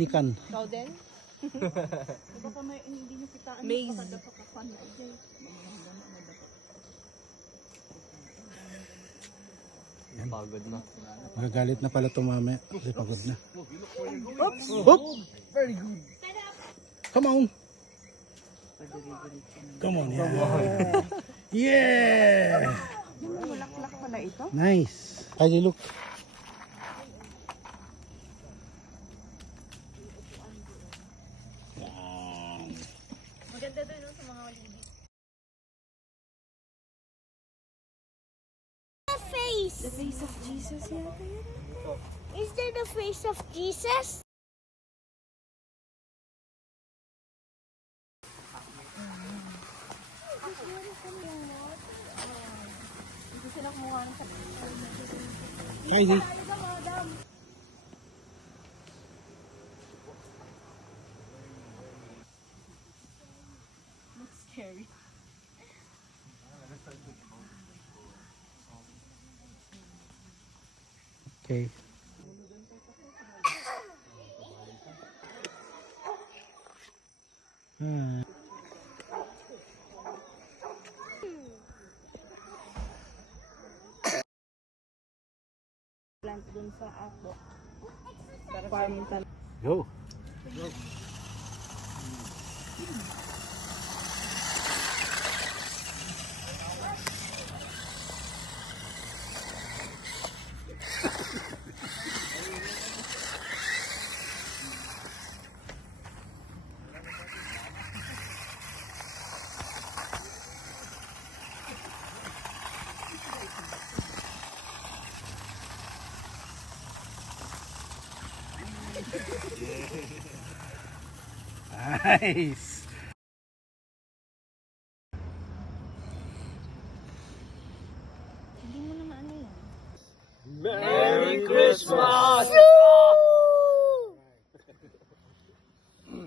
Nikan. Ikaw din? Baka may hindi nyo kitaan. Maze. Pagod na. Magagalit na pala ito mamaya. Kasi pagod na. Oops! Oop! Very good. Come on! Come on, yeah! Yeah! Bulaklak pala ito. Nice! Kylie, look. Maganda doon sa mga walibit. The face of Jesus, yeah. Is there the face of Jesus? Kylie. Scary. Okay. Plant dun sa ako. Para farming tal. Go. Nice.